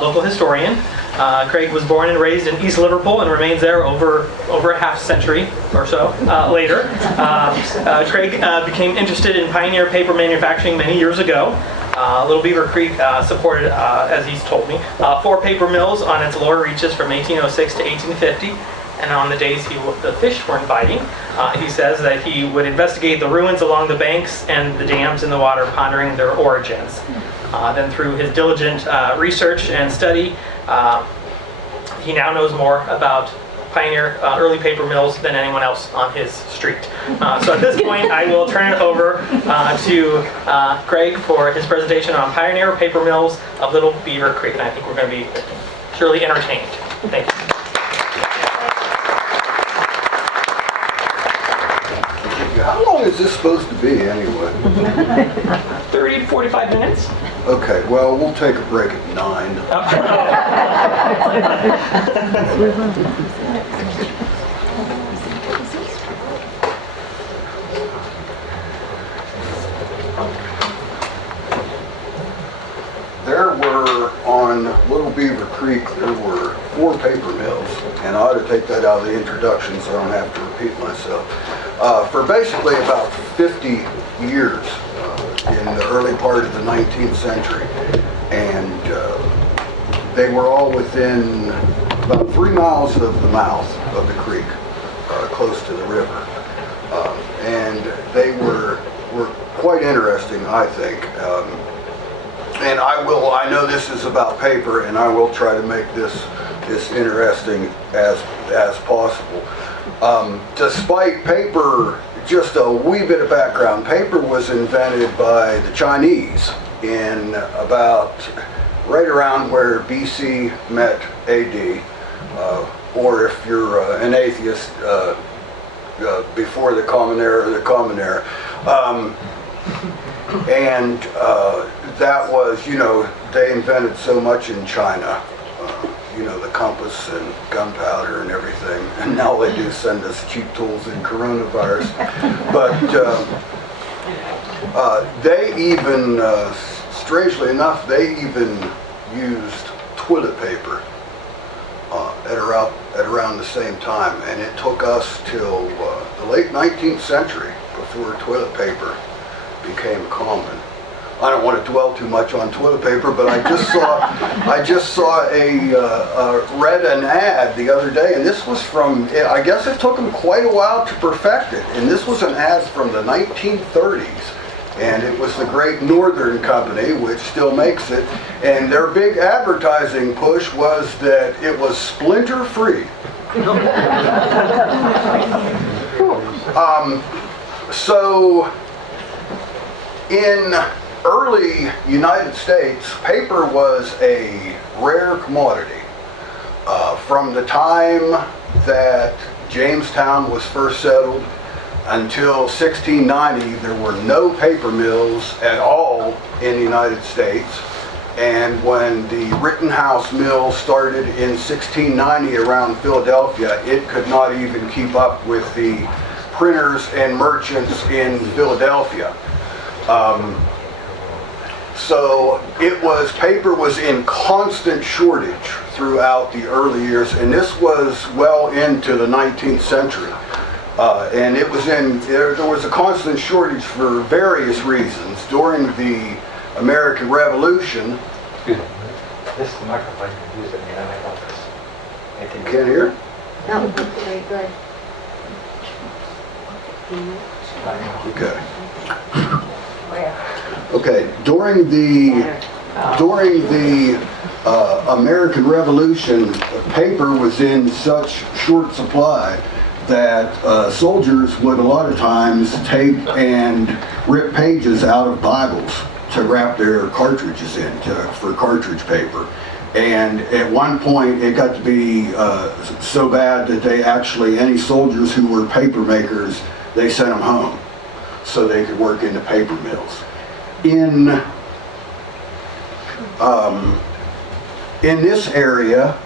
local historian. Craig was born and raised in East Liverpool and remains there over a half century or so later. Craig became interested in pioneer paper manufacturing many years ago. Little Beaver Creek supported, as he's told me, 4 paper mills on its lower reaches from 1806 to 1850. And on the days the fish weren't biting, he says that he would investigate the ruins along the banks and the dams in the water, pondering their origins. Then through his diligent research and study, he now knows more about pioneer early paper mills than anyone else on his street. So at this point, I will turn it over to Craig for his presentation on pioneer paper mills of Little Beaver Creek. And I think we're going to be surely entertained. Thank you. How long is this supposed to be anyway? 30 to 45 minutes. Okay, well, we'll take a break at 9. There were, on Little Beaver Creek, there were 4 paper mills, and I ought to take that out of the introduction so I don't have to repeat myself. For basically about 50 years in the early part of the 19th century, and they were all within about 3 miles of the mouth of the creek, close to the river, and they were quite interesting, I think. And I know this is about paper, and I will try to make this interesting as possible. Despite paper, just a wee bit of background, paper was invented by the Chinese in about right around where BC met AD, or if you're an atheist, before the Common Era or the Common Era. And that was, they invented so much in China, the compass and gunpowder and everything, and now they do send us cheap tools and coronavirus. But they even, strangely enough, they even used toilet paper at around the same time, and it took us till the late 19th century before toilet paper became common. I don't want to dwell too much on toilet paper, but I just saw read an ad the other day, and this was from, I guess it took them quite a while to perfect it, and this was an ad from the 1930s, and it was the Great Northern Company, which still makes it, and their big advertising push was that it was splinter free. So in early United States, paper was a rare commodity. From the time that Jamestown was first settled until 1690, there were no paper mills at all in the United States. And when the Rittenhouse Mill started in 1690 around Philadelphia, it could not even keep up with the printers and merchants in Philadelphia. So paper was in constant shortage throughout the early years, and this was well into the 19th century. And there was a constant shortage for various reasons. During the American Revolution. Excuse me. This is the microphone you use in the attic office. You can't hear? No, very good. Okay. Okay. During the American Revolution, paper was in such short supply that soldiers would a lot of times take and rip pages out of Bibles to wrap their cartridges in for cartridge paper. And at one point it got to be so bad that any soldiers who were paper makers, they sent them home so they could work in the paper mills. In this area,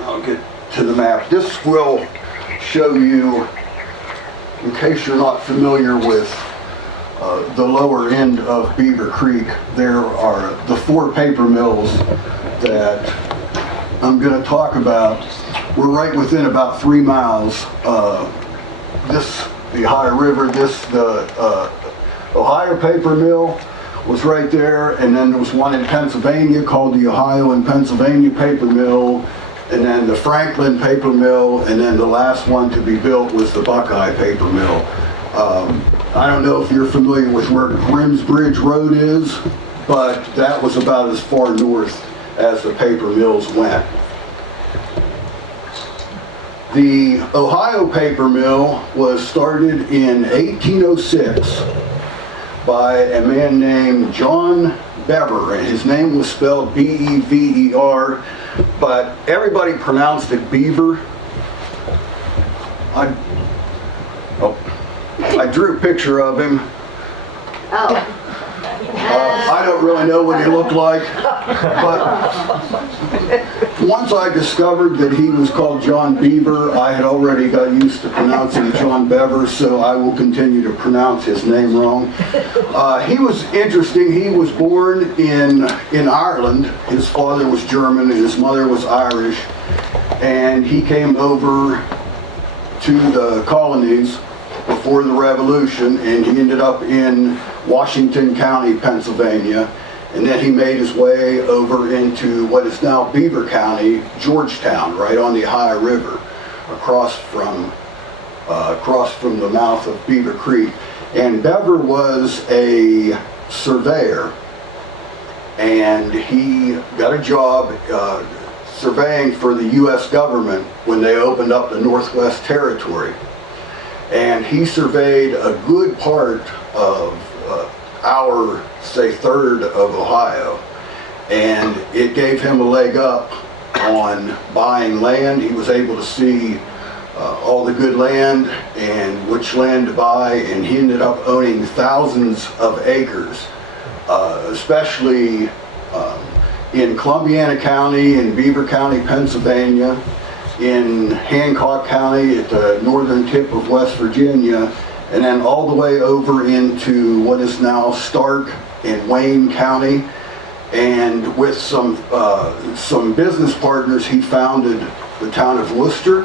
I'll get to the map. This will show you, in case you're not familiar with the lower end of Beaver Creek, there are the 4 paper mills that I'm going to talk about. We're right within about 3 miles. The Ohio River, the Ohio paper mill was right there, and then there was one in Pennsylvania called the Ohio and Pennsylvania paper mill, and then the Franklin paper mill, and then the last one to be built was the Buckeye paper mill. I don't know if you're familiar with where Grimsbridge Road is, but that was about as far north as the paper mills went. The Ohio paper mill was started in 1806 by a man named John Beaver, and his name was spelled B-E-V-E-R, but everybody pronounced it Beaver. I drew a picture of him. Oh. I don't really know what he looked like, but once I discovered that he was called John Beaver, I had already got used to pronouncing John Beaver, so I will continue to pronounce his name wrong. He was interesting. He was born in Ireland. His father was German and his mother was Irish, and he came over to the colonies before the Revolution, and he ended up in Washington County, Pennsylvania, and then he made his way over into what is now Beaver County, Georgetown, right on the Ohio River, across from the mouth of Beaver Creek. And Beaver was a surveyor, and he got a job surveying for the U.S. government when they opened up the Northwest Territory. And he surveyed a good part of our, say, third of Ohio. And it gave him a leg up on buying land. He was able to see all the good land and which land to buy, and he ended up owning thousands of acres, especially in Columbiana County and Beaver County, Pennsylvania, in Hancock County at the northern tip of West Virginia, and then all the way over into what is now Stark and Wayne County. And with some business partners, he founded the town of Worcester,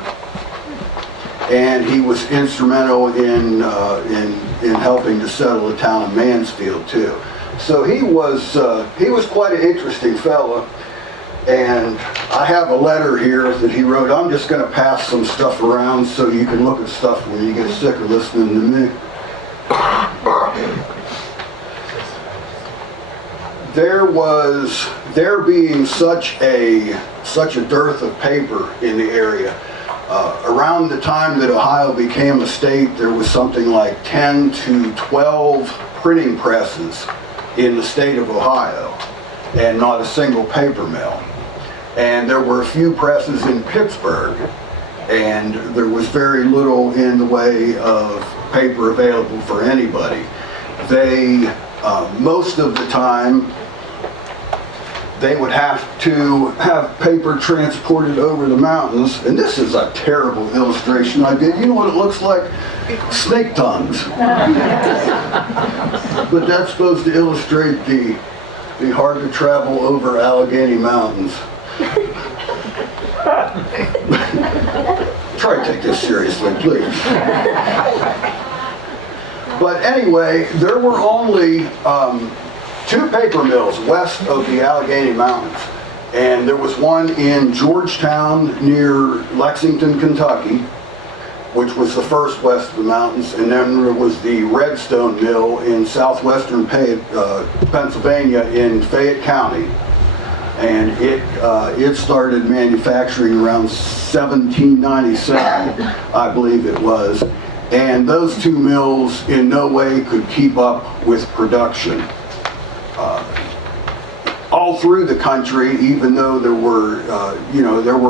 and he was instrumental in helping to settle the town of Mansfield too. So he was quite an interesting fellow. And I have a letter here that he wrote. I'm just going to pass some stuff around so you can look at stuff when you get sick of listening to me. There being such a dearth of paper in the area, around the time that Ohio became a state, there was something like 10 to 12 printing presses in the state of Ohio, and not a single paper mill. And there were a few presses in Pittsburgh, and there was very little in the way of paper available for anybody. They, most of the time, they would have to have paper transported over the mountains, and this is a terrible illustration I did. You know what it looks like? Snake tongues. But that's supposed to illustrate the hard to travel over Allegheny Mountains. Try to take this seriously, please. But anyway, there were only 2 paper mills west of the Allegheny Mountains. And there was one in Georgetown near Lexington, Kentucky, which was the first west of the mountains. And then there was the Redstone Mill in southwestern Pennsylvania in Fayette County. And it started manufacturing around 1797, I believe it was. And those 2 mills in no way could keep up with production. All through the country, even though there were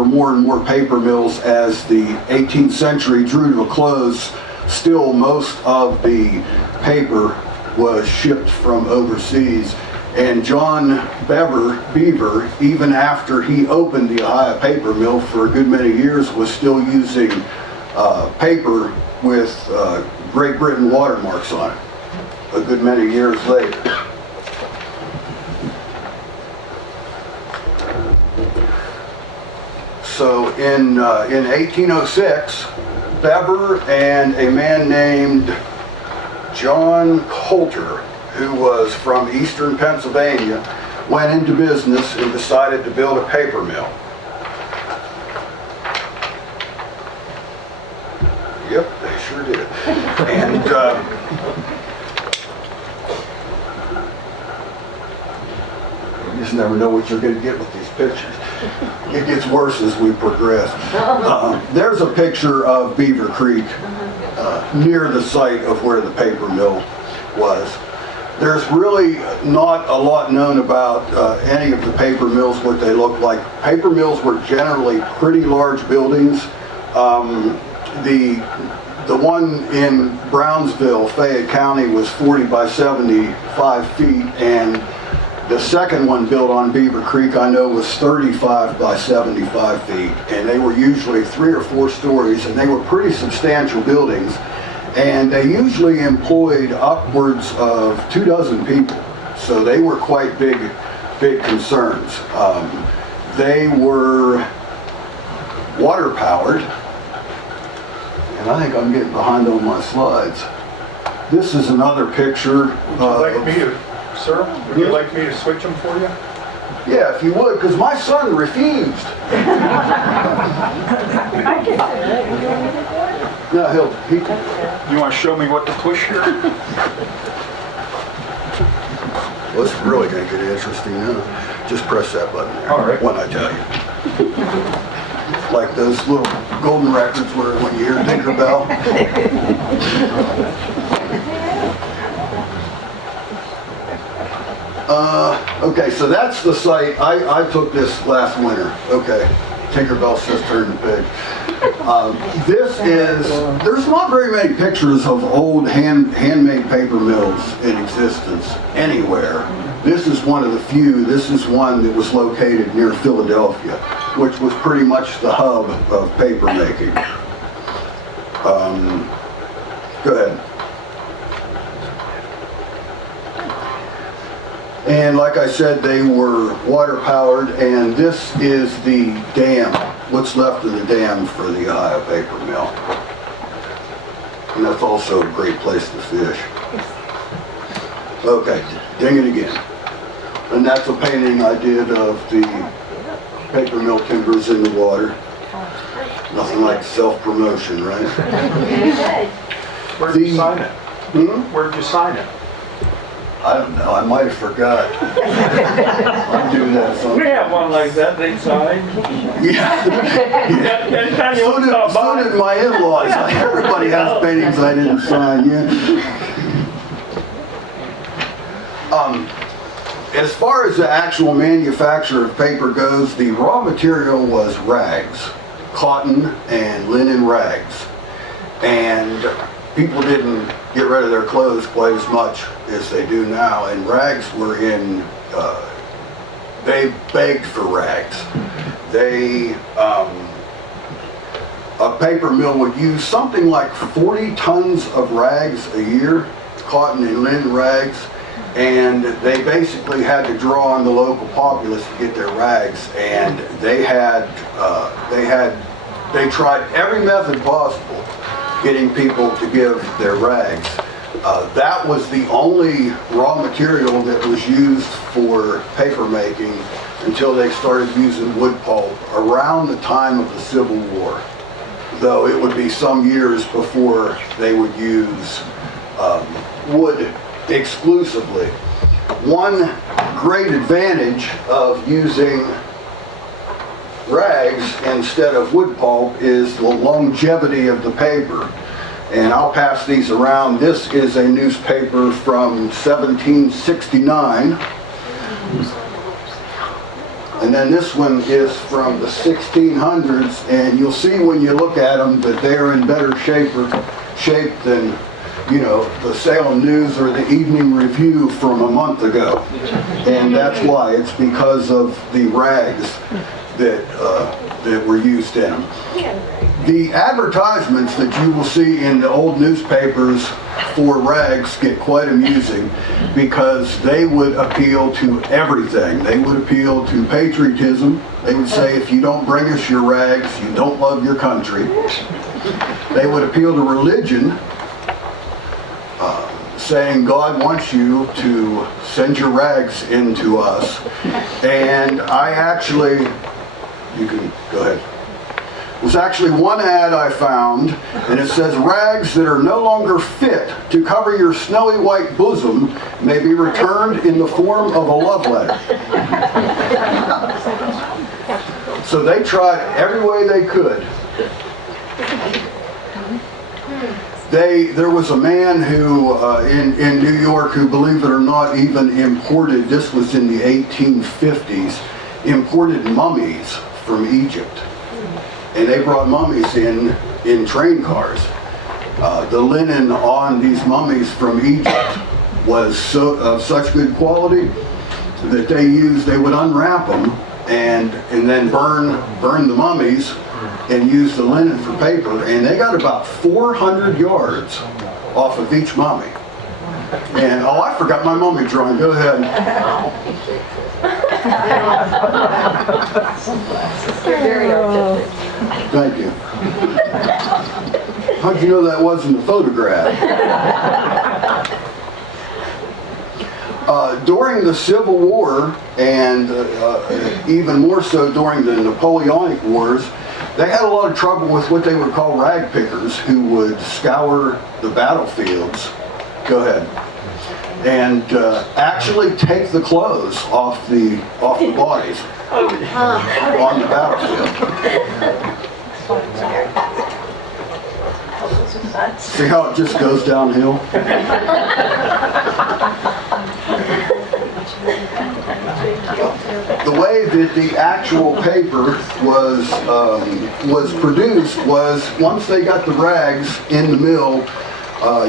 more and more paper mills as the 18th century drew to a close, still most of the paper was shipped from overseas. And John Beaver, even after he opened the Ohio paper mill for a good many years, was still using paper with Great Britain watermarks on it a good many years later. So in 1806, Beaver and a man named John Coulter, who was from eastern Pennsylvania, went into business and decided to build a paper mill. Yep, they sure did. And you just never know what you're going to get with these pictures. It gets worse as we progress. There's a picture of Beaver Creek near the site of where the paper mill was. There's really not a lot known about any of the paper mills, what they look like. Paper mills were generally pretty large buildings. The one in Brownsville, Fayette County, was 40 by 75 feet, and the second one built on Beaver Creek, I know, was 35 by 75 feet, and they were usually 3 or 4 stories, and they were pretty substantial buildings, and they usually employed upwards of 24 people, so they were quite big concerns. They were water powered, and I think I'm getting behind on my slides. This is another picture. Sir, would you like me to switch them for you? Yeah, if you would, because my son refused. No, he You want to show me what to push here? well, it's really going to get interesting now. Just press that button there. All right. When I tell you. Like those little golden records where when you hear Tinkerbell. Okay, so that's the site. I took this last winter. Okay, Tinkerbell's just turned the page. There's not very many pictures of old handmade paper mills in existence anywhere. This is one of the few. This is one that was located near Philadelphia, which was pretty much the hub of paper making. Go ahead. And like I said, they were water powered, and this is the dam, what's left of the dam for the Ohio paper mill. And that's also a great place to fish. Okay, ding it again. And that's a painting I did of the paper mill timbers in the water. Nothing like self-promotion, right? Where'd you sign it? Where'd you sign it? I don't know, I might have forgot. I'm doing that sometimes. We have one like that, they signed. Yeah. Anytime you So want to did, stop so by. did my in-laws. Everybody has paintings I didn't sign, yeah. As far as the actual manufacture of paper goes, the raw material was rags, cotton and linen rags. And people didn't get rid of their clothes quite as much as they do now, and rags were in, they begged for rags. A paper mill would use something like 40 tons of rags a year, cotton and linen rags, and they basically had to draw on the local populace to get their rags, and they tried every method possible getting people to give their rags. That was the only raw material that was used for paper making until they started using wood pulp around the time of the Civil War. Though it would be some years before they would use wood exclusively. One great advantage of using rags instead of wood pulp is the longevity of the paper. And I'll pass these around. This is a newspaper from 1769. And then this one is from the 1600s, and you'll see when you look at them that they're in better shape than, you know, the Salem News or the Evening Review from a month ago. And that's why. It's because of the rags that were used in them. The advertisements that you will see in the old newspapers for rags get quite amusing because they would appeal to everything. They would appeal to patriotism, They would say, if you don't bring us your rags, you don't love your country. They would appeal to religion, saying God wants you to send your rags into us. And I actually, you can go ahead. It was actually one ad I found, and it says, rags that are no longer fit to cover your snowy white bosom may be returned in the form of a love letter. So they tried every way they could. There was a man who, in New York, who, believe it or not, even imported, this was in the 1850s, imported mummies from Egypt. And they brought mummies in train cars. The linen on these mummies from Egypt was of such good quality that they would unwrap them and then burn the mummies and use the linen for paper, and they got about 400 yards off of each mummy. And oh, I forgot my mummy drawing. Go ahead. You're very artistic. Thank you. How'd you know that wasn't a photograph? During the Civil War, and even more so during the Napoleonic Wars, they had a lot of trouble with what they would call rag pickers, who would scour the battlefields. Go ahead. And actually take the clothes off the bodies on the battlefield. See how it just goes downhill? The way that the actual paper was produced was, once they got the rags in the mill,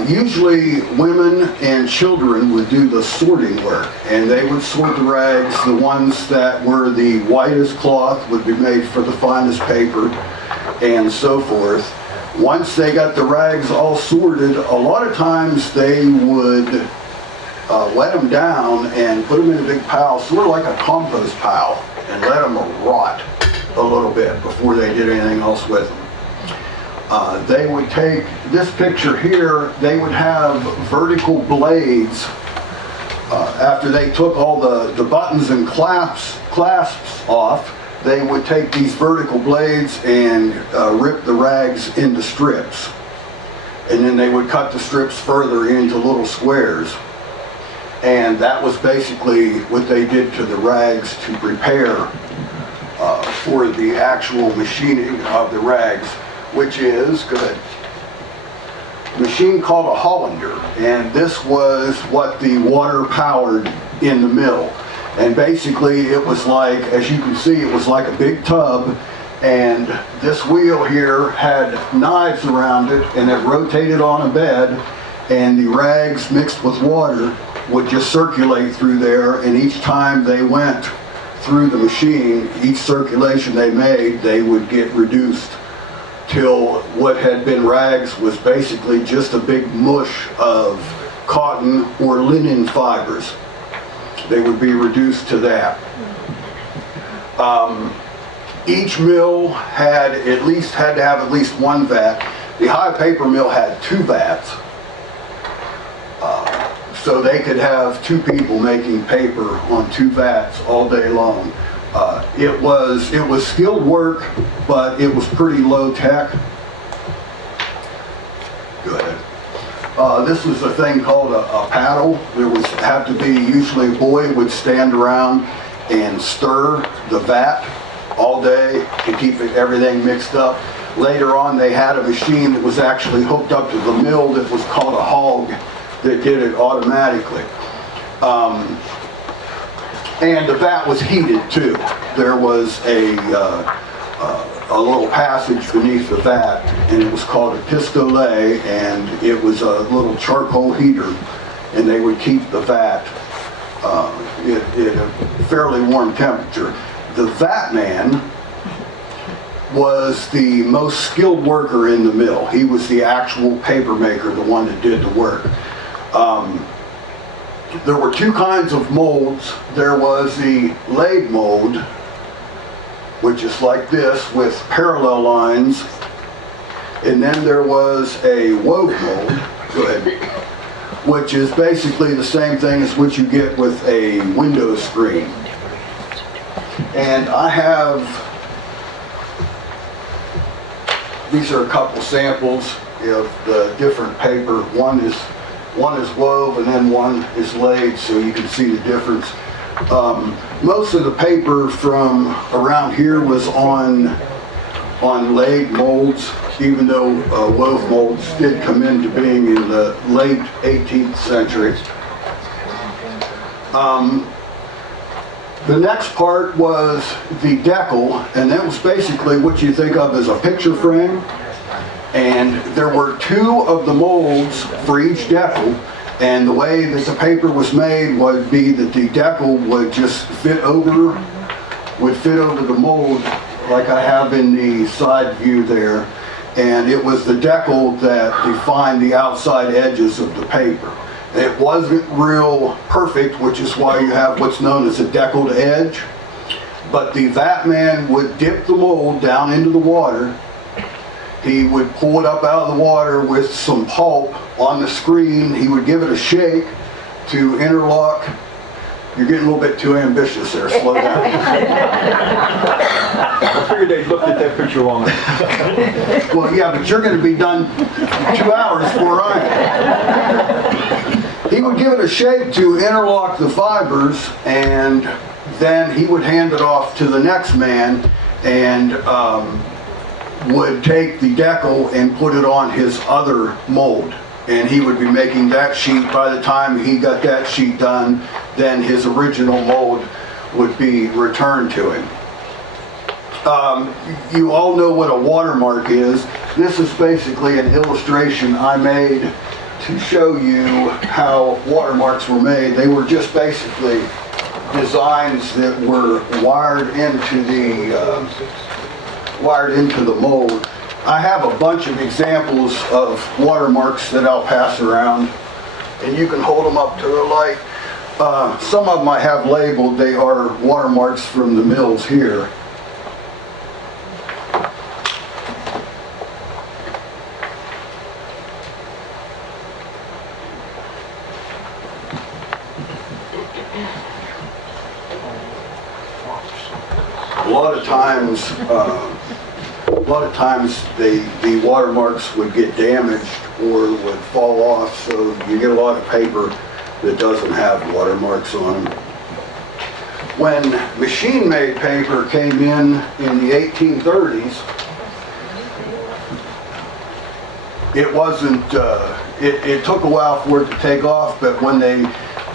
usually women and children would do the sorting work, and they would sort the rags. The ones that were the whitest cloth would be made for the finest paper, and so forth. Once they got the rags all sorted, a lot of times they would wet them down and put them in a big pile, sort of like a compost pile, and let them rot a little bit before they did anything else with them. They would take this picture here, they would have vertical blades. After they took all the buttons and clasps off, they would take these vertical blades and rip the rags into strips. And then they would cut the strips further into little squares. And that was basically what they did to the rags to prepare for the actual machining of the rags, which is good. Machine called a Hollander, and this was what the water powered in the mill. And basically it was like, as you can see, it was like a big tub, and this wheel here had knives around it, and it rotated on a bed, and the rags mixed with water would just circulate through there, and each time they went through the machine, each circulation they made, they would get reduced till what had been rags was basically just a big mush of cotton or linen fibers. They would be reduced to that. Each mill had to have at least one vat. The High Paper Mill had 2 vats. So they could have 2 people making paper on 2 vats all day long. It was skilled work, but it was pretty low tech. Go ahead. This was a thing called a paddle. There was have to be, usually a boy would stand around and stir the vat all day to keep everything mixed up. Later on, they had a machine that was actually hooked up to the mill that was called a hog that did it automatically. And the vat was heated too. There was a little passage beneath the vat, and it was called a pistolet, and it was a little charcoal heater, and they would keep the vat at a fairly warm temperature. The vat man was the most skilled worker in the mill. He was the actual paper maker, the one that did the work. There were 2 kinds of molds. There was the lathe mold, which is like this with parallel lines. And then there was a wove mold, go ahead, which is basically the same thing as what you get with a window screen. And I have, these are a couple samples of the different paper. One is wove and then one is laid, so you can see the difference. Most of the paper from around here was on laid molds, even though wove molds did come into being in the late 18th century. The next part was the decal, and that was basically what you think of as a picture frame. And there were 2 of the molds for each decal, and the way that the paper was made would be that the decal would just fit over the mold like I have in the side view there. And it was the decal that defined the outside edges of the paper. It wasn't real perfect, which is why you have what's known as a deckled edge. But the vat man would dip the mold down into the water. He would pull it up out of the water with some pulp on the screen. He would give it a shake to interlock. You're getting a little bit too ambitious there, slow down. I figured they'd looked at that picture long enough. Well, yeah, but you're going to be done 2 hours before I am. He would give it a shake to interlock the fibers, and then he would hand it off to the next man and would take the decal and put it on his other mold. And he would be making that sheet. By the time he got that sheet done, then his original mold would be returned to him. You all know what a watermark is. This is basically an illustration I made to show you how watermarks were made. They were just basically designs that were wired into the mold. I have a bunch of examples of watermarks that I'll pass around, and you can hold them up to the light. Some of them I have labeled. They are watermarks from the mills here. A lot of times the watermarks would get damaged or would fall off, so you get a lot of paper that doesn't have watermarks on them. When machine-made paper came in the 1830s, it wasn't, it took a while for it to take off, but when the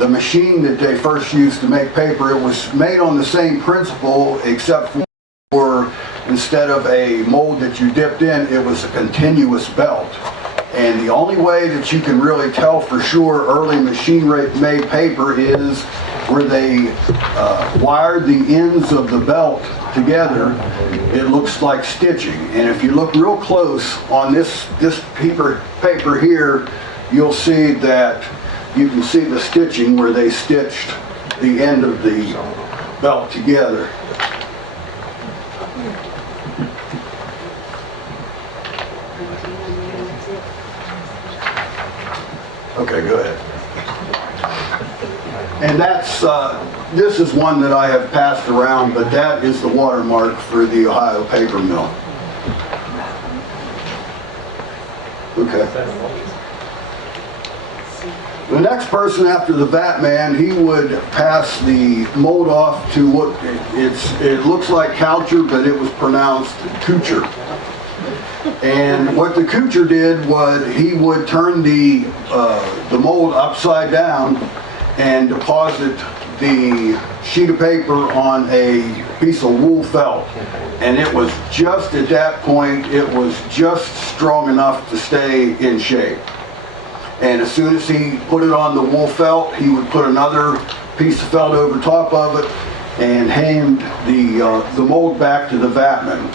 machine that they first used to make paper, it was made on the same principle, except for instead of a mold that you dipped in, it was a continuous belt. And the only way that you can really tell for sure early machine-made paper is where they wired the ends of the belt together. It looks like stitching. And if you look real close on this paper here, you'll see that you can see the stitching where they stitched the end of the belt together. Okay, go ahead. And that's, this is one that I have passed around, but that is the watermark for the Ohio paper mill. Okay. The next person after the vat man, he would pass the mold off to what it looks like coucher, but it was pronounced coucher. And what the coucher did was he would turn the mold upside down and deposit the sheet of paper on a piece of wool felt. And it was just at that point, it was just strong enough to stay in shape. And as soon as he put it on the wool felt, he would put another piece of felt over top of it and hand the mold back to the vatman.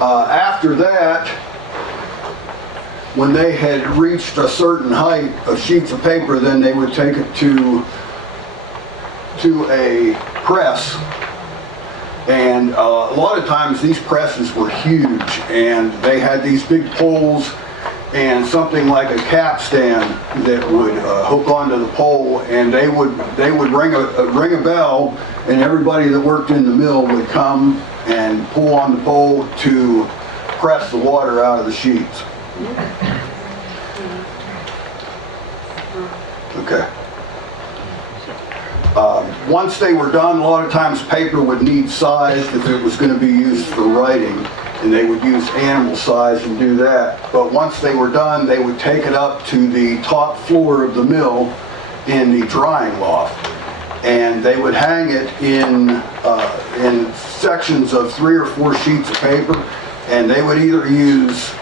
After that, when they had reached a certain height of sheets of paper, then they would take it to a press, And a lot of times these presses were huge, and they had these big poles and something like a capstan that would hook onto the pole, and they would ring a bell, and everybody that worked in the mill would come and pull on the pole to press the water out of the sheets. Okay. Once they were done, a lot of times paper would need sized if it was going to be used for writing, and they would use animal size and do that. But once they were done, they would take it up to the top floor of the mill in the drying loft, and they would hang it in sections of 3 or 4 sheets of paper, and they would either use,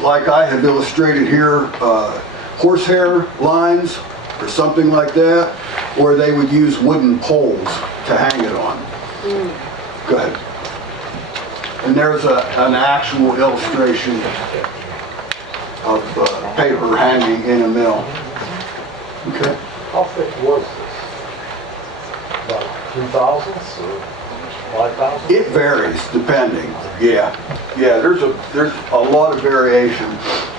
like I have illustrated here, horsehair lines or something like that, or they would use wooden poles to hang it on. Go ahead. And there's an actual illustration of paper hanging in a mill. Okay. How thick was this? About 2,000s or 5,000? It varies depending. Yeah. There's a lot of variation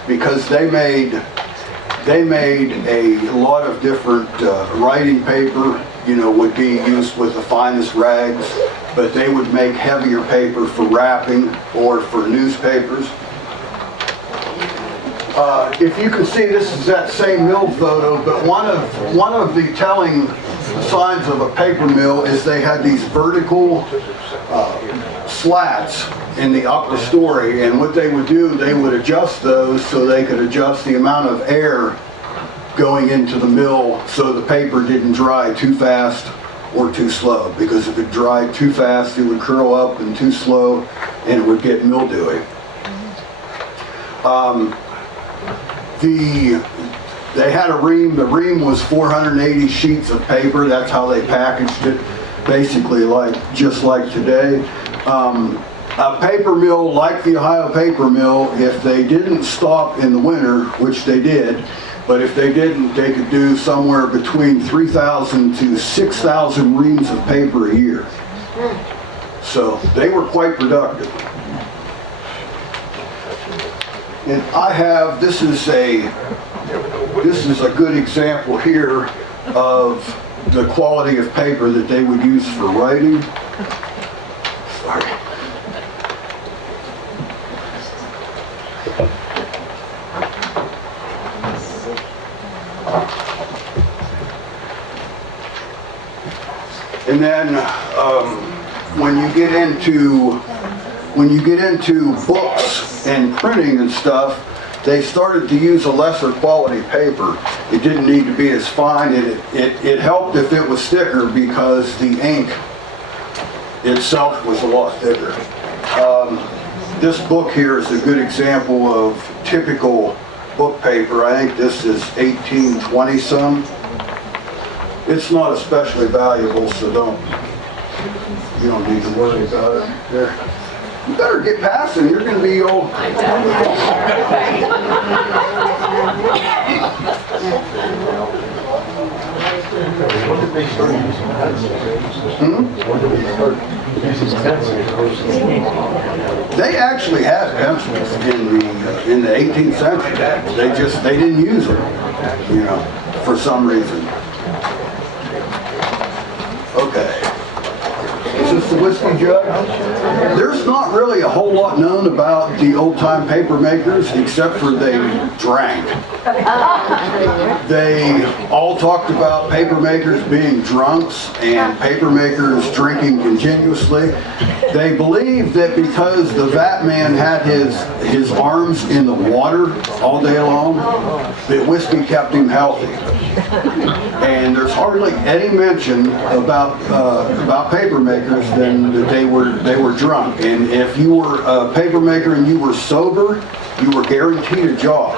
because they made a lot of different writing paper, would be used with the finest rags, but they would make heavier paper for wrapping or for newspapers. If you can see, this is that same mill photo, but one of the telling signs of a paper mill is they had these vertical slats in the upper story, and what they would do, they would adjust those so they could adjust the amount of air going into the mill so the paper didn't dry too fast or too slow, because if it dried too fast it would curl up, and too slow and it would get mildewy. They had a ream. The ream was 480 sheets of paper. That's how they packaged it, basically just like today. A paper mill like the Ohio Paper Mill, if they didn't stop in the winter, which they did, but if they didn't, they could do somewhere between 3,000 to 6,000 reams of paper a year. So they were quite productive. And I have, this is a good example here of the quality of paper that they would use for writing. Sorry. And then when you get into books and printing and stuff, they started to use a lesser quality paper. It didn't need to be as fine. It helped if it was thicker because the ink itself was a lot thicker. This book here is a good example of typical book paper. I think this is 1820 some. It's not especially valuable, so you don't need to worry about it. There. You better get past it. You're going to be old. When did they start using pencils? When did they start using pencils? They actually had pencils in the 18th century. They didn't use them, for some reason. Okay. Is this the whiskey jug? There's not really a whole lot known about the old-time paper makers except for they drank. They all talked about paper makers being drunks and paper makers drinking continuously. They believed that because the vat man had his arms in the water all day long, that whiskey kept him healthy. And there's hardly any mention about paper makers than that they were drunk. And if you were a paper maker and you were sober, you were guaranteed a job.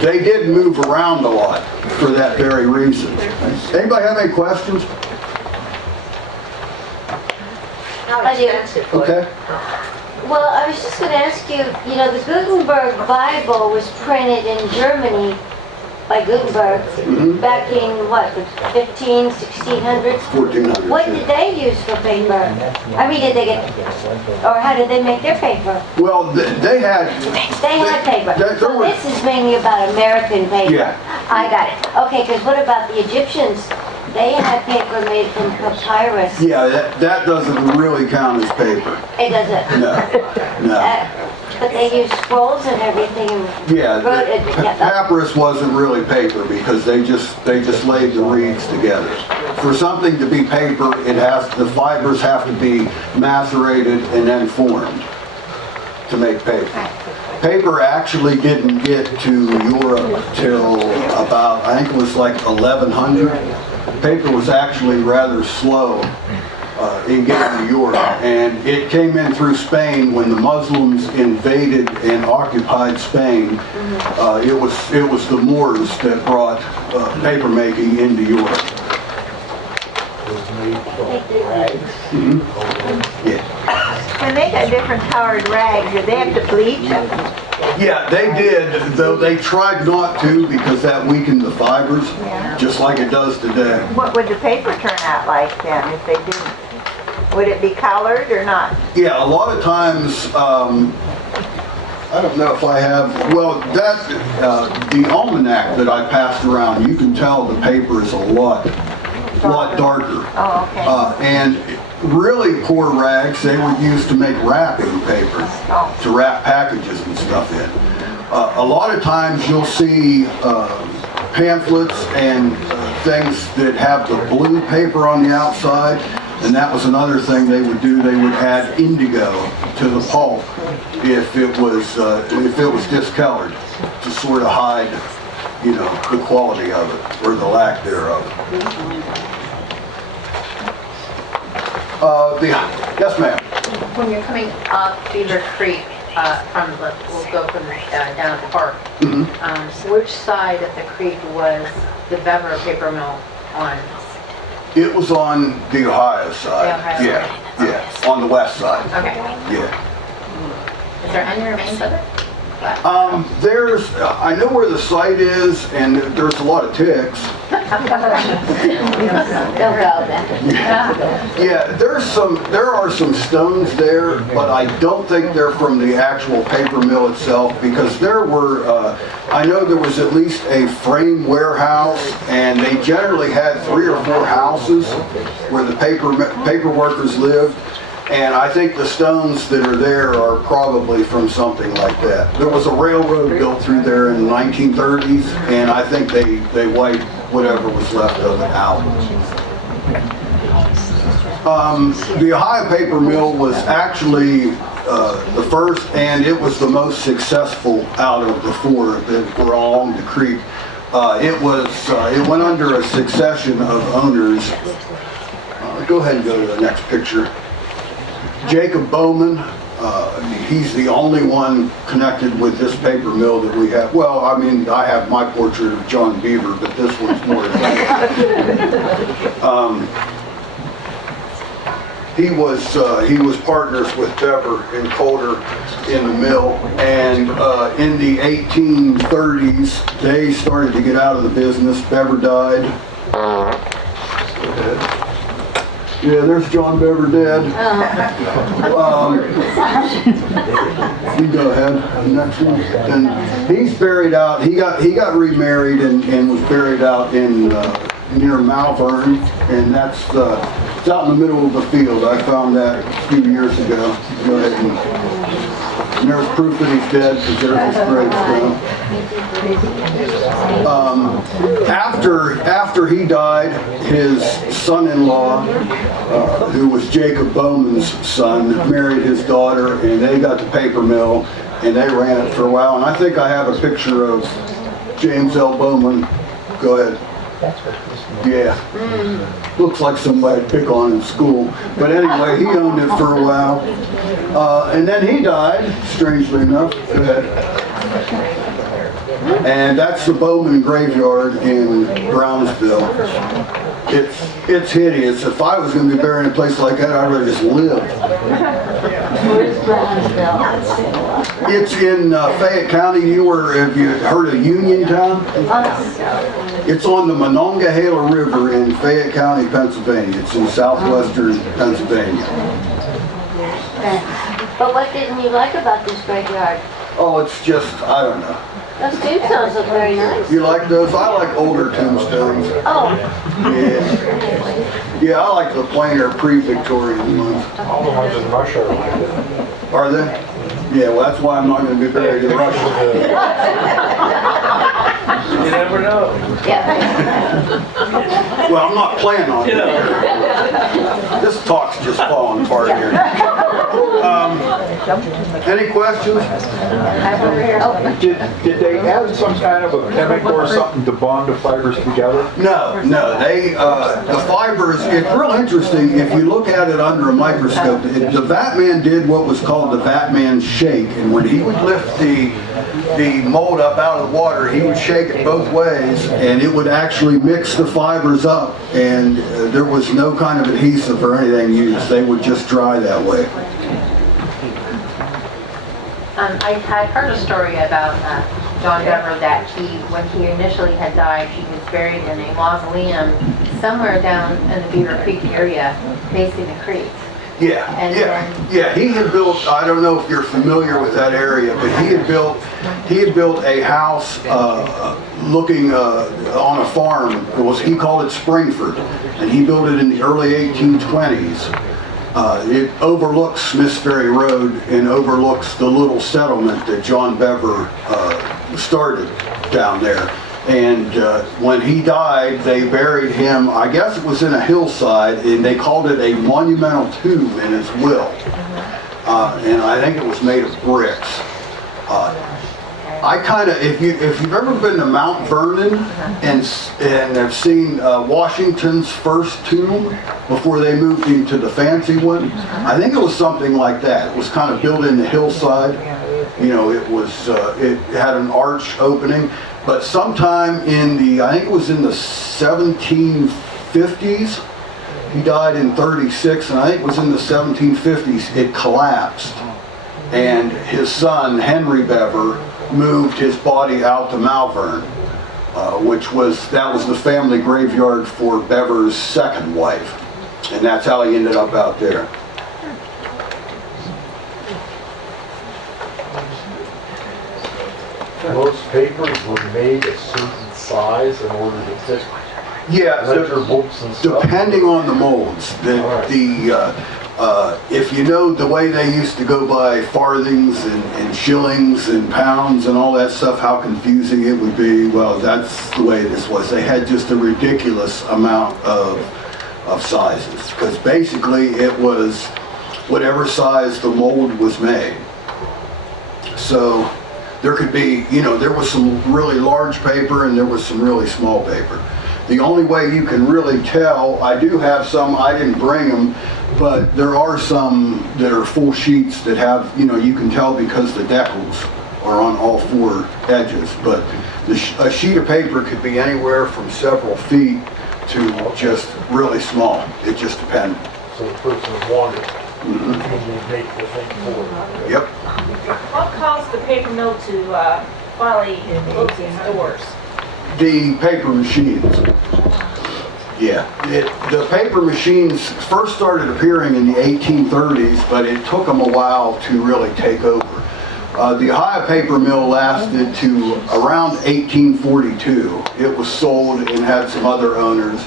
They did move around a lot for that very reason. Anybody have any questions? I do. Okay. Well, I was just going to ask you, the Gutenberg Bible was printed in Germany by Gutenberg back in what, the 1600s? 1400s. What did they use for paper? I mean, did they get, or how did they make their paper? Well, they had. They had paper. there So were- this is mainly about American paper. Yeah. I got it. Okay, because what about the Egyptians? They had paper made from papyrus. Yeah, that doesn't really count as paper. It doesn't. No. But they used scrolls and everything. Yeah, Wrote it, yeah. papyrus wasn't really paper because they just laid the reeds together. For something to be paper, the fibers have to be macerated and then formed to make paper. Paper actually didn't get to Europe till about, I think it was like 1100. Paper was actually rather slow in getting to Europe, and it came in through Spain when the Muslims invaded and occupied Spain. It was the Moors that brought paper making into Europe. Yeah. When they got different colored rags, did they have to bleach them? Yeah, they did, though they tried not to because that weakened the fibers, just like it does today. What would the paper turn out like then if they didn't? Would it be colored or not? Yeah, a lot of times, I don't know if I have, well, the almanac that I passed around, you can tell the paper is a lot darker. Oh, okay. And really poor rags, they were used to make wrapping paper, to wrap packages and stuff in. A lot of times you'll see pamphlets and things that have the blue paper on the outside, and that was another thing they would do. They would add indigo to the pulp if it was discolored to sort of hide, the quality of it or the lack thereof. Yes, ma'am. When you're coming up Beaver Creek, we'll go from down at the park. Which side of the creek was the Beaver paper mill on? It was on the Ohio side. The Ohio Yeah, on the west side. Okay. Yeah. Is there any remains of it? I know where the site is, and there's a lot of ticks. Don't go then. Yeah, there are some stones there, but I don't think they're from the actual paper mill itself because there were, I know there was at least a frame warehouse, and they generally had 3 or 4 houses where the paper workers lived. And I think the stones that are there are probably from something like that. There was a railroad built through there in the 1930s, and I think they wiped whatever was left of it out. The Ohio Paper Mill was actually the first, and it was the most successful out of the 4 that were along the creek. It went under a succession of owners. Go ahead and go to the next picture. Jacob Bowman, he's the only one connected with this paper mill that we have. Well, I mean, I have my portrait of John Beaver, but this one's more he was partners with Beaver and Coulter in the mill, and in the 1830s, they started to get out of the business. Beaver died. Yeah, there's John Beaver dead. You go ahead, next one. And he's buried out, he got remarried and was buried out in near Malvern, and it's out in the middle of the field. I found that a few years ago. Go ahead and there's proof that he's dead because there's his gravestone. After he died, his son-in-law, who was Jacob Bowman's son, married his daughter, and they got the paper mill, and they ran it for a while. And I think I have a picture of James L. Bowman. Go ahead. Yeah. Looks like somebody to pick on in school. But anyway, he owned it for a while. And then he died, strangely enough. Go ahead. And that's the Bowman graveyard in Brownsville. It's hideous. If I was going to be buried in a place like that, I'd rather just live. It's in Fayette County. Have you heard of Uniontown? It's on the Monongahela River in Fayette County, Pennsylvania. It's in southwestern Pennsylvania. But what didn't you like about this graveyard? Oh, it's just, I don't know. Those tombstones look very nice. You like those? I like older tombstones. Oh, Yeah. Yeah, I like the plainer pre-Victorian ones. All the ones in Russia are like that. Are they? Yeah, well, that's why I'm not going to be buried in Russia. You never know. yeah. Well, I'm not planning on it. This talk's just falling apart here. Any questions? Did they add some kind of a chemical or something to bond the fibers together? No. The fibers, it's real interesting. If you look at it under a microscope, the Vatman did what was called the Vatman shake. And when he would lift the mold up out of the water, he would shake it both ways, and it would actually mix the fibers up. And there was no kind of adhesive or anything used. They would just dry that way. I had heard a story about John Beaver that when he initially had died, he was buried in a mausoleum somewhere down in the Beaver Creek area, facing the creek. Yeah. He had built. I don't know if you're familiar with that area, but he had built a house looking on a farm. He called it Springford, and he built it in the early 1820s. It overlooks Smiths Ferry Road and overlooks the little settlement that John Beaver started down there. And when he died, they buried him, I guess it was in a hillside, and they called it a monumental tomb in his will. And I think it was made of bricks. If you've ever been to Mount Vernon and have seen Washington's first tomb before they moved into the fancy one, I think it was something like that. It was kind of built in the hillside. You know, it had an arch opening. But sometime I think it was in the 1750s, he died in 36, and I think it was in the 1750s, it collapsed. And his son, Henry Beaver, moved his body out to Malvern, that was the family graveyard for Beaver's second wife. And that's how he ended up out there. Most papers were made a certain size in order to fit Yeah, ledger books and stuff. depending on the molds. If you know the way they used to go by farthings and shillings and pounds and all that stuff, how confusing it would be, well, that's the way this was. They had just a ridiculous amount of sizes, because basically it was whatever size the mold was made. So there could be, there was some really large paper and there was some really small paper. The only way you can really tell, I do have some, I didn't bring them, but there are some that are full sheets that have, you can tell because the decals are on all four edges. But a sheet of paper could be anywhere from several feet to just really small. It just depends. So the person wanted, and they make the thing for them. Yep. What caused the paper mill to finally close its doors? The paper machines. Yeah, the paper machines first started appearing in the 1830s, but it took them a while to really take over. The Ohio paper mill lasted to around 1842. It was sold and had some other owners,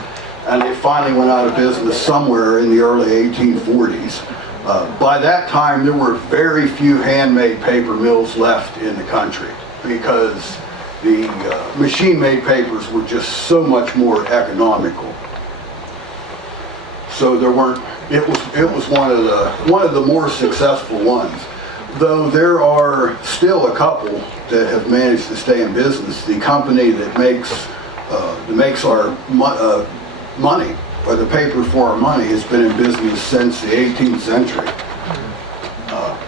and it finally went out of business somewhere in the early 1840s. By that time, there were very few handmade paper mills left in the country because the machine-made papers were just so much more economical. So there weren't. It was one of the more successful ones. Though there are still a couple that have managed to stay in business. The company that makes our money, or the paper for our money, has been in business since the 18th century,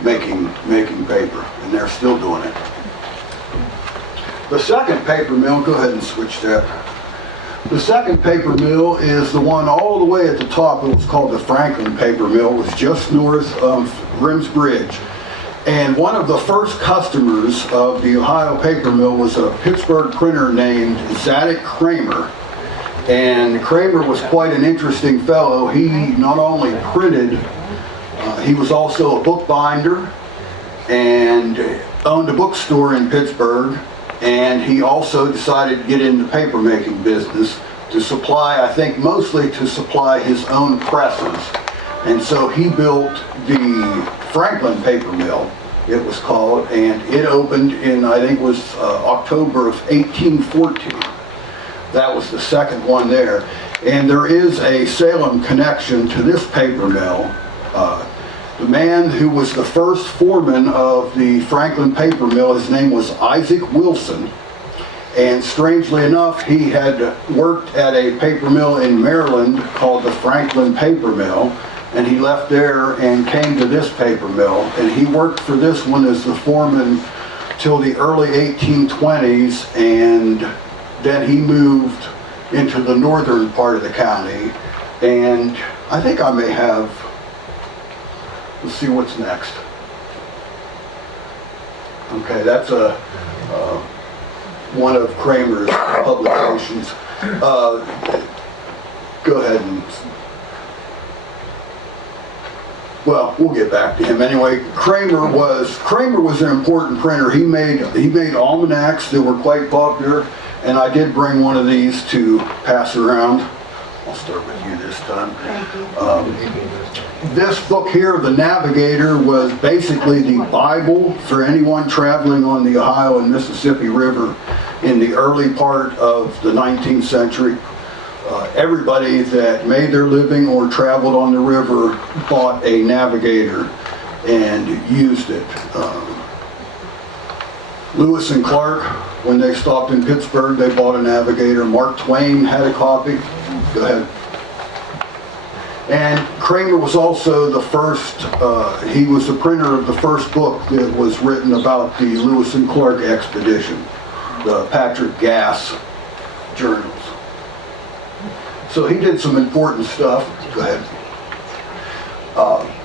making paper, and they're still doing it. The second paper mill, go ahead and switch that. The second paper mill is the one all the way at the top. It was called the Franklin Paper Mill. It was just north of Grimm's Bridge. And one of the first customers of the Ohio Paper Mill was a Pittsburgh printer named Zadok Kramer. And Kramer was quite an interesting fellow. He not only printed, he was also a bookbinder and owned a bookstore in Pittsburgh. And he also decided to get into the paper making business to supply, I think mostly to supply his own presses. And so he built the Franklin Paper Mill, it was called, and it opened in, I think it was October of 1814. That was the second one there. And there is a Salem connection to this paper mill. The man who was the first foreman of the Franklin Paper Mill, his name was Isaac Wilson. And strangely enough, he had worked at a paper mill in Maryland called the Franklin Paper Mill. And he left there and came to this paper mill. And he worked for this one as the foreman till the early 1820s. And then he moved into the northern part of the county. And I think I may have, let's see what's next. Okay, that's one of Kramer's publications. Go ahead and, well, we'll get back to him. Anyway, Kramer was an important printer. He made almanacs that were quite popular, and I did bring one of these to pass around. I'll start with you this time. This book here, The Navigator, was basically the Bible for anyone traveling on the Ohio and Mississippi River in the early part of the 19th century. Everybody that made their living or traveled on the river bought a Navigator and used it. Lewis and Clark, when they stopped in Pittsburgh, they bought a Navigator. Mark Twain had a copy. Go ahead. And Kramer was also the first, he was the printer of the first book that was written about the Lewis and Clark expedition, the Patrick Gass journals. So he did some important stuff. Go ahead.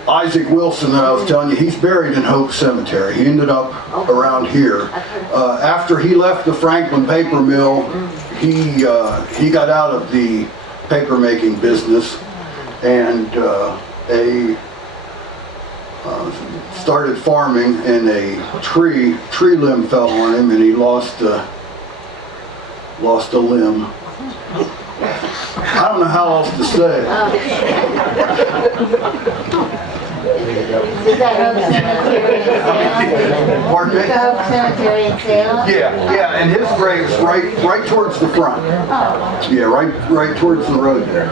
Isaac Wilson that I was telling you, he's buried in Hope Cemetery. He ended up around here. After he left the Franklin Paper Mill, he got out of the paper making business and started farming, and a tree limb fell on him and he lost a limb. I don't know how else to say it. Is that Hope Cemetery in Salem? Pardon me? The Hope Cemetery in Salem? Yeah, and his grave's right towards the front. Yeah, right towards the road there.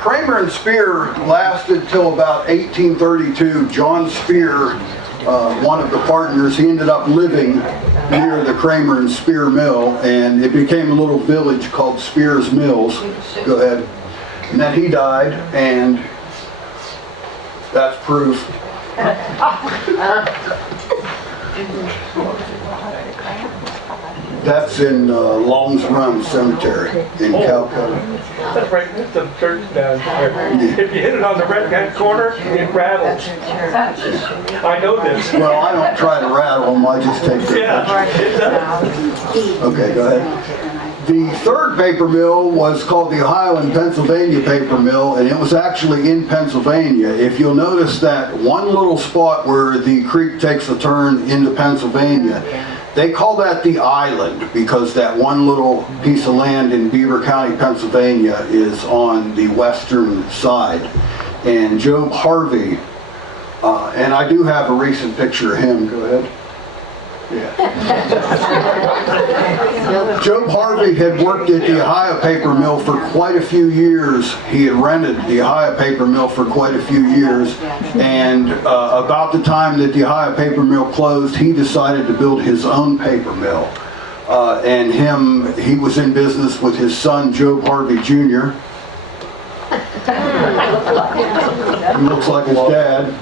Kramer and Spear lasted till about 1832. John Spear, one of the partners, he ended up living near the Kramer and Spear Mill, and it became a little village called Spear's Mills. Go ahead. And then he died, and that's proof. That's in Long's Run Cemetery in Calcutta. That's right, that's the church down there. If you hit it on the right-hand corner, it rattles. I know this. Well, I don't try to rattle them, I just take their pictures. Yeah, it does. Okay, go ahead. The third paper mill was called the Ohio and Pennsylvania Paper Mill, and it was actually in Pennsylvania. If you'll notice that one little spot where the creek takes a turn into Pennsylvania, they call that the island because that one little piece of land in Beaver County, Pennsylvania is on the western side. And Job Harvey, and I do have a recent picture of him, go ahead. Yeah. Job Harvey had worked at the Ohio Paper Mill for quite a few years. He had rented the Ohio Paper Mill for quite a few years, and about the time that the Ohio Paper Mill closed, he decided to build his own paper mill. And he was in business with his son, Job Harvey Jr. He looks like his dad.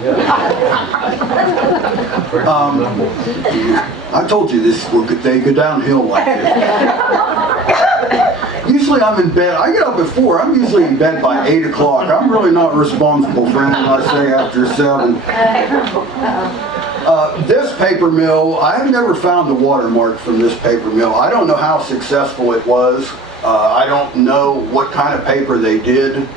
I told you this, they go downhill like this. Usually I'm in bed. I get up at 4. I'm usually in bed by 8 o'clock. I'm really not responsible for anything I say after 7. This paper mill, I have never found the watermark from this paper mill. I don't know how successful it was. I don't know what kind of paper they did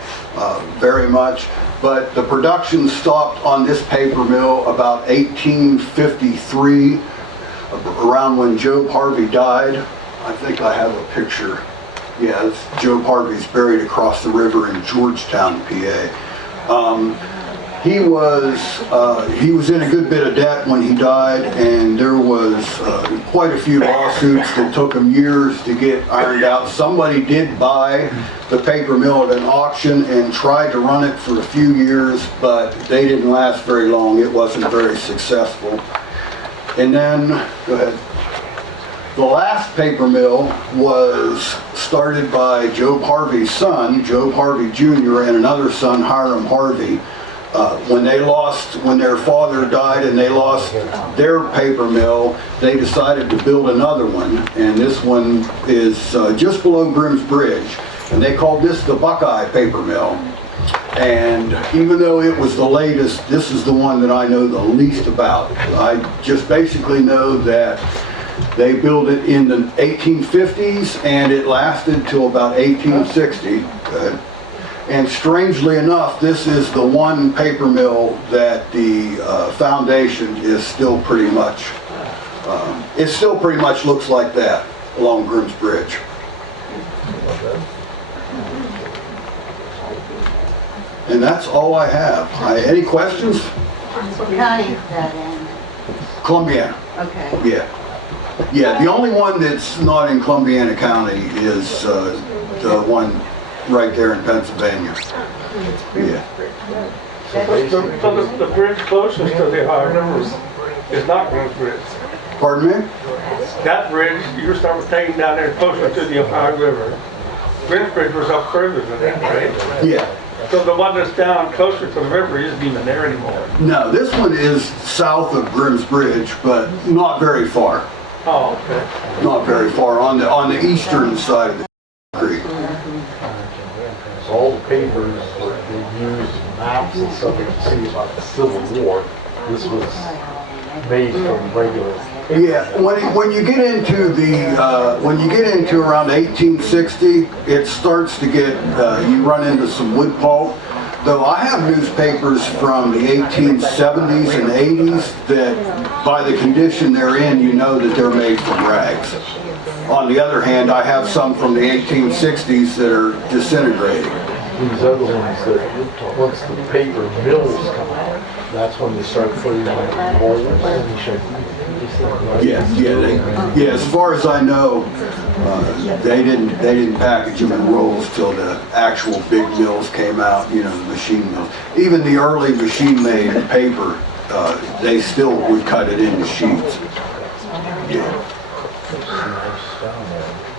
very much, but the production stopped on this paper mill about 1853, around when Joe Harvey died. I think I have a picture. Yeah, it's Joe Harvey's buried across the river in Georgetown, PA. He was in a good bit of debt when he died, and there was quite a few lawsuits that took him years to get ironed out. Somebody did buy the paper mill at an auction and tried to run it for a few years, but they didn't last very long. It wasn't very successful. And then, go ahead. The last paper mill was started by Joe Harvey's son, Joe Harvey Jr., and another son, Hiram Harvey. When their father died and they lost their paper mill, they decided to build another one, and this one is just below Grimm's Bridge, and they called this the Buckeye Paper Mill. And even though it was the latest, this is the one that I know the least about. I just basically know that they built it in the 1850s and it lasted till about 1860. And strangely enough, this is the one paper mill that the foundation is still pretty much, it still pretty much looks like that along Grimm's Bridge. And that's all I have. Any questions? What county is that in? Columbiana. Okay. Yeah. Yeah, the only one that's not in Columbiana County is the one right there in Pennsylvania. Yeah. So the bridge closest to the Ohio River is not Grimm's Bridge. Pardon me? That bridge, you start taking down there closer to the Ohio River. Grimm's Bridge was up further than that, right? Yeah. So the one that's down closer to the river isn't even there anymore. No, this one is south of Grimm's Bridge, but not very far. Oh, okay. Not very far on the eastern side of the creek. So all the papers that they used, maps and stuff that you see about the Civil War, this was made from regular. Yeah, when you get into around 1860, it starts to get you run into some wood pulp. Though I have newspapers from the 1870s and 80s that, by the condition they're in, you know that they're made from rags. On the other hand, I have some from the 1860s that are disintegrating. These other ones that, once the paper mills come out, that's when they start putting on molds. Yeah. As far as I know, they didn't package them in rolls till the actual big mills came out. You know, the machine mills. Even the early machine-made paper, they still would cut it into sheets. Yeah.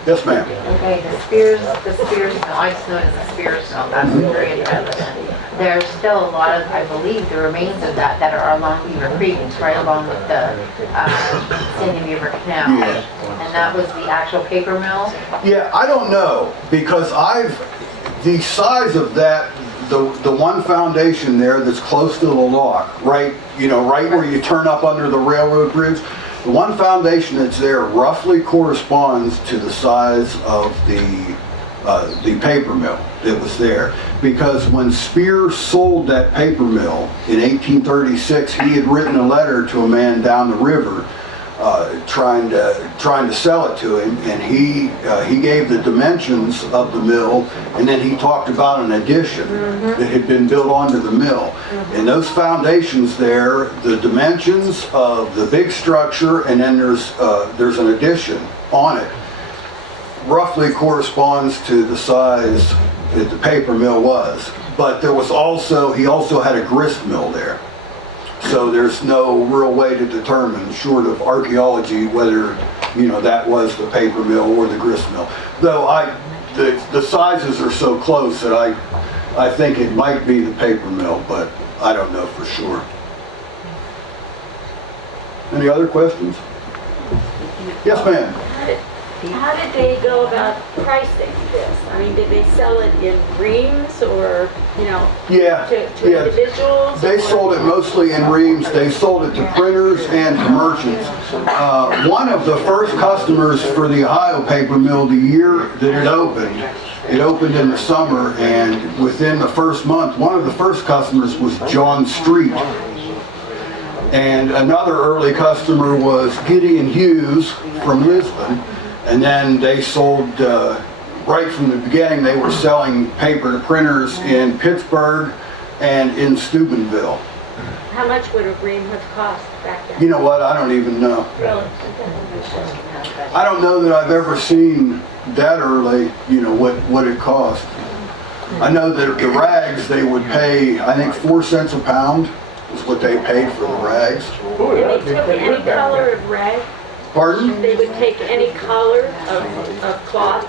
Yes, ma'am. Okay, the Spears Mill, I just know it as the Spears Mill, that's very interesting. There's still a lot of, I believe, the remains of that are along Beaver Creek, it's right along with the Sandy Beaver Canal. Yeah. And that was the actual paper mill? Yeah, I don't know, because the size of that, the one foundation there that's close to the lock, right where you turn up under the railroad bridge, the one foundation that's there roughly corresponds to the size of the paper mill that was there. Because when Spears sold that paper mill in 1836, he had written a letter to a man down the river trying to sell it to him, and he gave the dimensions of the mill, and then he talked about an addition that had been built onto the mill. And those foundations there, the dimensions of the big structure, and then there's an addition on it, roughly corresponds to the size that the paper mill was. But he also had a grist mill there. So there's no real way to determine, short of archaeology, whether that was the paper mill or the grist mill. Though the sizes are so close that I think it might be the paper mill, but I don't know for sure. Any other questions? Yes, ma'am. How did they go about pricing this? I mean, did they sell it in reams or, you know, Yeah, to yeah. individuals? They sold it mostly in reams. They sold it to printers and to merchants. One of the first customers for the Ohio paper mill the year that it opened in the summer, and within the first month, one of the first customers was John Street. And another early customer was Gideon Hughes from Lisbon. And then they sold, right from the beginning, they were selling paper to printers in Pittsburgh and in Steubenville. How much would a ream have cost back then? You know what? I don't even know. Really? I don't know that I've ever seen that early, you know, what it cost. I know that the rags, they would pay, I think, 4 cents a pound is what they paid for the rags. Ooh, And that'd they be took pretty any good back color then. of rag? Pardon? They would take any color of cloth?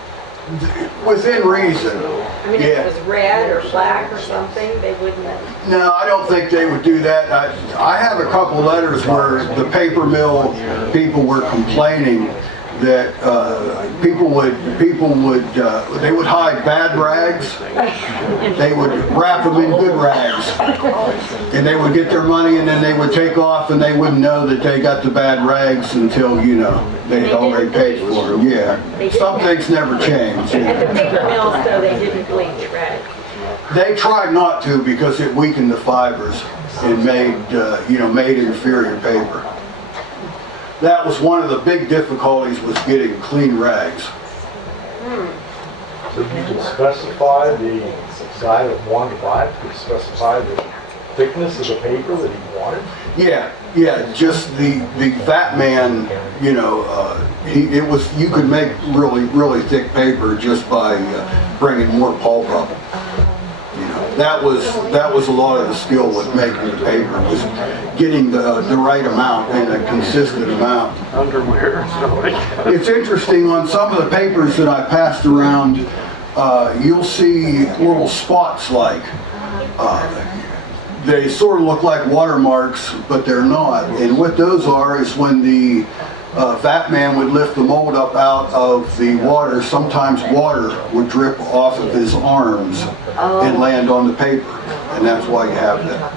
Within reason. I mean, if Yeah. it was red or black or something, they wouldn't. No, I don't think they would do that. I have a couple letters where the paper mill people were complaining that they would hide bad rags. They would wrap them in good rags, and they would get their money, and then they would take off, and they wouldn't know that they got the bad rags until, you know, they had already paid for them. Yeah, some things never change. At the paper mills, though, they didn't bleach rag. They tried not to because it weakened the fibers and made inferior paper. That was one of the big difficulties, was getting clean rags. So you can specify the guy that wanted to buy it, could specify the thickness of the paper that he wanted? Yeah, just the vat man, you know, you could make really thick paper just by bringing more pulp up. You know, that was a lot of the skill with making the paper, was getting the right amount and a consistent amount. Underwear, so It's interesting, on some of the papers that I passed around, you'll see little spots like, they sort of look like watermarks, but they're not. And what those are is when the vat man would lift the mold up out of the water, sometimes water would drip off of his arms and land on the paper. And that's why you have that.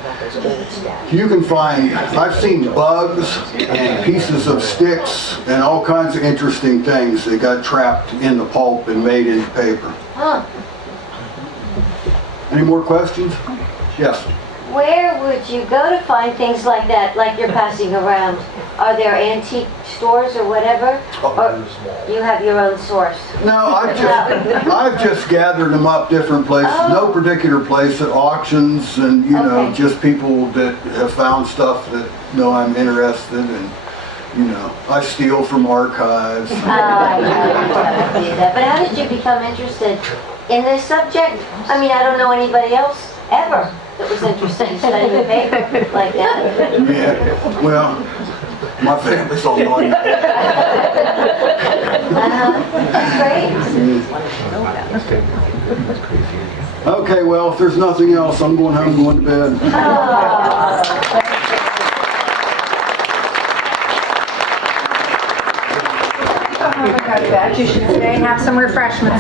You can find, I've seen bugs and pieces of sticks and all kinds of interesting things that got trapped in the pulp and made into paper. Huh. Any more questions? Yes. Where would you go to find things like that, like you're passing around? Are there antique stores or whatever? Or you have your own source? No, I've just gathered them up different places. No particular place, at auctions, and Okay. just people that have found stuff that know I'm interested in. I steal from archives. I know you have to do that. But how did you become interested in this subject? I mean, I don't know anybody else ever that was interested in studying paper like that. Yeah, well, my family's all on. That's great. Okay, well, if there's nothing else, I'm going home, going to bed. You should stay and have some refreshments.